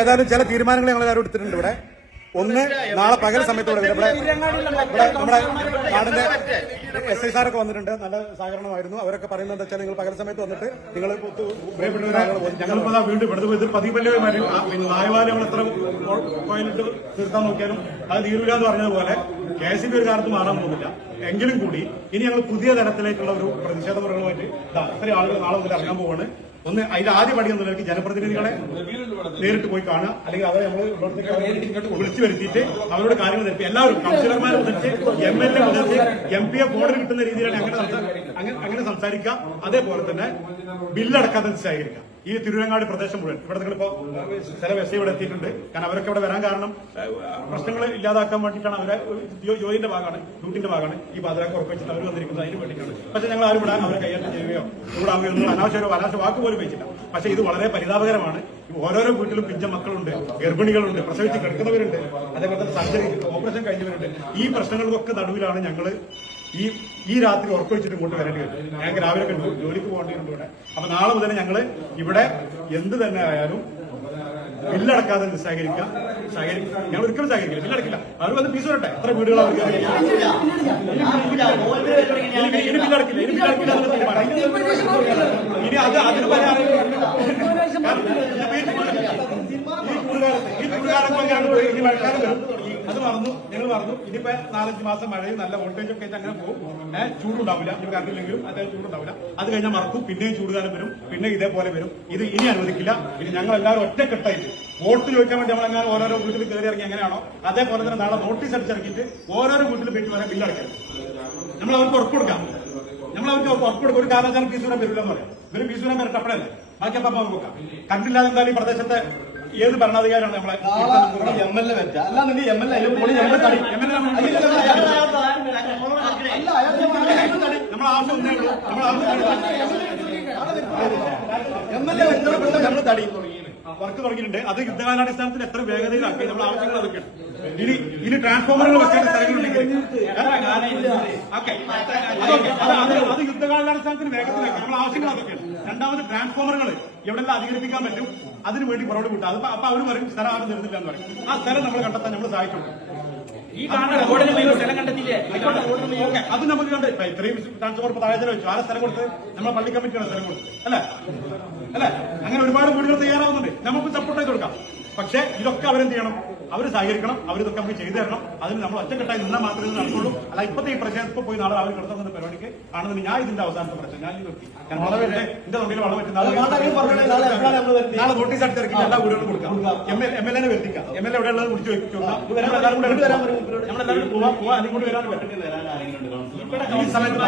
ഏതായാലും ചില തീരുമാനങ്ങൾ ഞങ്ങൾ എല്ലാവരും എടുത്തിട്ടുണ്ട് ഇവിടെ. ഒന്ന്, നാളെ പകൽ സമയത്തോടെ ഇവിടെ നമ്മുടെ നാടിന്റെ SI സാറൊക്കെ വന്നിട്ടുണ്ട്. നല്ല സഹകരണമായിരുന്നു. അവരൊക്കെ പറയുന്നത് എന്താ വെച്ചാൽ നിങ്ങൾ പകൽ സമയത്ത് വന്നിട്ട് നിങ്ങൾ ഞങ്ങളിപ്പോ വീണ്ടും ഇവിടുത്തെ ഇത് പതിവല്ലേ നായവാലം നമ്മൾ എത്ര പോയിന്റ് തീർത്താൻ നോക്കിയാലും അത് തീരൂല എന്ന് പറഞ്ഞതുപോലെ KSB ഒരു കാലത്ത് മാറാൻ പോകുന്നില്ല. എങ്കിലും കൂടി ഇനി ഞങ്ങൾ പുതിയ തരത്തിലേക്കുള്ള ഒരു പ്രതിഷേധ മുറകളുമായിട്ട് ഇത്രയും ആളുകൾ നാളെ മുതൽ ഇറങ്ങാൻ പോവാണ്. ഒന്ന് അതിന്റെ ആദ്യ പടി എന്ന നിലയ്ക്ക് ജനപ്രതിനിധികളെ നേരിട്ട് പോയി കാണുക, അല്ലെങ്കിൽ അവരെ നമ്മൾ വിളിച്ചു വരുത്തിയിട്ട് അവരോട് കാര്യങ്ങൾ ധരിപ്പിക്കുക. എല്ലാവരും കൗൺസിലർമാരെ മുതൽച്ച് MLA മുതൽച്ച് MP ഫോണിൽ കിട്ടുന്ന രീതിയിലാണ് അങ്ങനെ സംസാരിക്കുക. അതേപോലെ തന്നെ ബില്ലടക്കാതെ സഹകരിക്കുക. ഈ തിരുവരങ്ങാട് പ്രദേശം മുഴുവൻ ഇവിടെ നിങ്ങളിപ്പോ ചില SI ഇവിടെ എത്തിയിട്ടുണ്ട്. കാരണം അവരൊക്കെ ഇവിടെ വരാൻ കാരണം പ്രശ്നങ്ങൾ ഇല്ലാതാക്കാൻ വേണ്ടിയിട്ടാണ്. അവരെ ജോലിന്റെ ഭാഗമാണ്, ഡ്യൂട്ടിന്റെ ഭാഗമാണ് ഈ പാതിരാക്ക് ഉറപ്പിച്ചിട്ട് അവർ വന്നിരിക്കുന്നത് അതിന് വേണ്ടിയിട്ടാണ്. പക്ഷെ ഞങ്ങൾ ആരും വിടാൻ അവരെ കൈകാര്യം ചെയ്യുകയോ കൂടാവുകയോ ഒന്നും അനാവശ്യ വാക്ക് പോലും വെച്ചില്ല. പക്ഷെ ഇത് വളരെ പരിതാപകരമാണ്. ഓരോരോ വീട്ടിലും പിഞ്ച മക്കളുണ്ട്, ഗർഭിണികളുണ്ട്, പ്രസവിച്ച് കിടക്കുന്നവരുണ്ട്, അതേപോലെ തന്നെ സർജറി ഓപ്പറേഷൻ കഴിഞ്ഞവരുണ്ട്. ഈ പ്രശ്നങ്ങൾക്കൊക്കെ നടുവിലാണ് ഞങ്ങൾ ഈ രാത്രി ഉറക്കൊഴിച്ചിട്ട് ഇങ്ങോട്ട് വരേണ്ടി വരും. ഞങ്ങൾക്ക് രാവിലെ ജോലിക്ക് പോകേണ്ടിട്ടുണ്ട് ഇവിടെ. അപ്പൊ നാളെ മുതൽ ഞങ്ങൾ ഇവിടെ എന്ത് തന്നെ ആയാലും ബില്ലടക്കാതെ സഹകരിക്കാം. ഞങ്ങൾ ഒരിക്കലും സഹകരിക്കില്ല, ബില്ലടക്കില്ല. അവർ വന്ന് ഫീസ് വരട്ടെ. എത്ര വീടുകൾ അവർ ഇനി ബില്ലടക്കില്ല, ഇനി ബില്ലടക്കില്ല എന്നുള്ള തീരുമാനം. ഇനി അതിന് പരിഹാരം ഈ ചൂടുകാലം ഇനി മഴക്കാലം വരും. അത് മറന്നു, ഞങ്ങൾ മറന്നു. ഇനിയിപ്പോ 4-5 മാസം മഴയും നല്ല വോൾട്ടേജ് ഒക്കെ ആയിട്ട് അങ്ങനെ പോകും. ചൂടുണ്ടാവില്ല, ഇനി കറണ്ടില്ലെങ്കിലും അതായത് ചൂടുണ്ടാവില്ല. അത് കഴിഞ്ഞാൽ മറക്കും, പിന്നെയും ചൂടുകാലം വരും, പിന്നെ ഇതേപോലെ വരും. ഇത് ഇനി അനുവദിക്കില്ല. ഇനി ഞങ്ങൾ എല്ലാവരും ഒറ്റക്കെട്ടായിട്ട് വോട്ട് ചോദിക്കാൻ വേണ്ടി നമ്മളെങ്ങനെ ഓരോരോ വീട്ടിൽ കയറി ഇറങ്ങി എങ്ങനെയാണോ അതേപോലെ തന്നെ നാളെ നോട്ടീസ് അടിച്ചിറക്കിയിട്ട് ഓരോരോ വീട്ടിൽ പോയിട്ട് വരെ ബില്ലടക്കരുത്. നമ്മൾ അവർക്ക് ഉറപ്പ് കൊടുക്കാം. നമ്മളവർക്ക് ഉറപ്പ് കൊടുക്കും. ഒരു കാരണവശാലും ഫീസ് വരാൻ വരില്ല എന്ന് പറയാം. ഇവര് ഫീസ് വരാൻ വരട്ടെ, അപ്പോഴല്ലേ ബാക്കി അപ്പം നോക്കാം. കണ്ടില്ലാതെ എന്തായാലും ഈ പ്രദേശത്തെ ഏത് ഭരണാധികാരിയാണ് നമ്മളെ MLA വെച്ച അല്ലാതെ MLA നമ്മളെ ആവശ്യം ഒന്നേ ഉള്ളൂ. MLA വെച്ചോടെ നമ്മൾ തടി വർക്ക് തുടങ്ങിയിട്ടുണ്ട്. അത് യുദ്ധകാലാടിസ്ഥാനത്തിൽ എത്ര വേഗതയിലാക്കി നമ്മൾ ആവശ്യങ്ങൾ അതൊക്കെയാണ്. ഇനി ട്രാൻസ്ഫോമറുകൾ വെക്കേണ്ട സ്ഥലങ്ങളുണ്ടെങ്കിൽ അത് യുദ്ധകാലാടിസ്ഥാനത്തിന് വേഗത്തിലാക്കി നമ്മൾ ആവശ്യങ്ങൾ അതൊക്കെയാണ്. രണ്ടാമത് ട്രാൻസ്ഫോമറുകൾ എവിടെല്ലാം അധികരിപ്പിക്കാൻ പറ്റും അതിന് വേണ്ടി പുറകോട്ട് വിട്ടു. അപ്പൊ അവർ പറയും സ്ഥലം ആരും തരുന്നില്ല എന്ന് പറയും. ആ സ്ഥലം നമ്മൾ കണ്ടെത്താൻ നമ്മൾ സഹായിച്ചുള്ളൂ. അത് നമുക്ക് കണ്ട് ഇത്രയും ട്രാൻസ്ഫോമർ താഴെ വെച്ചു. ആരെ സ്ഥലം കൊടുത്ത് നമ്മളെ പള്ളി കമ്മിറ്റിയാണ് സ്ഥലം കൊടുത്ത് അല്ലേ? അങ്ങനെ ഒരുപാട് വീടുകൾ തയ്യാറാവുന്നുണ്ട്. നമുക്ക് സപ്പോർട്ട് ചെയ്ത് കൊടുക്കാം. പക്ഷെ ഇതൊക്കെ അവരെന്ത് ചെയ്യണം? അവർ സഹകരിക്കണം. അവരിതൊക്കെ നമുക്ക് ചെയ്തു തരണം. അതിന് നമ്മൾ ഒറ്റക്കെട്ടായി നിന്നാൽ മാത്രമേ ഇത് നടക്കുള്ളൂ. അല്ല ഇപ്പത്തെ ഈ പ്രശ്നം ഇപ്പൊ പോയി നാളെ അവർ കിടത്തുന്ന പരിപാടിക്ക് ആണെന്ന് ഞാൻ ഇതിന്റെ അവസാനത്തെ പ്രശ്നം ഞാൻ നിർത്തി. കാരണം വളരെ എന്റെ തൊണ്ടിൽ വളം വെച്ച് നാളെ നോട്ടീസ് അടിച്ചിറക്കി എല്ലാ വീടുകളും കൊടുക്കാം. MLA വരുത്തിക്കാം. MLA എവിടെയുള്ളത് വിളിച്ചു വെച്ചു നമ്മളെല്ലാവരും പോവാം. അല്ലെങ്കിൽ കൊണ്ട് വരാൻ പറ്റും. ഈ സമയത്ത്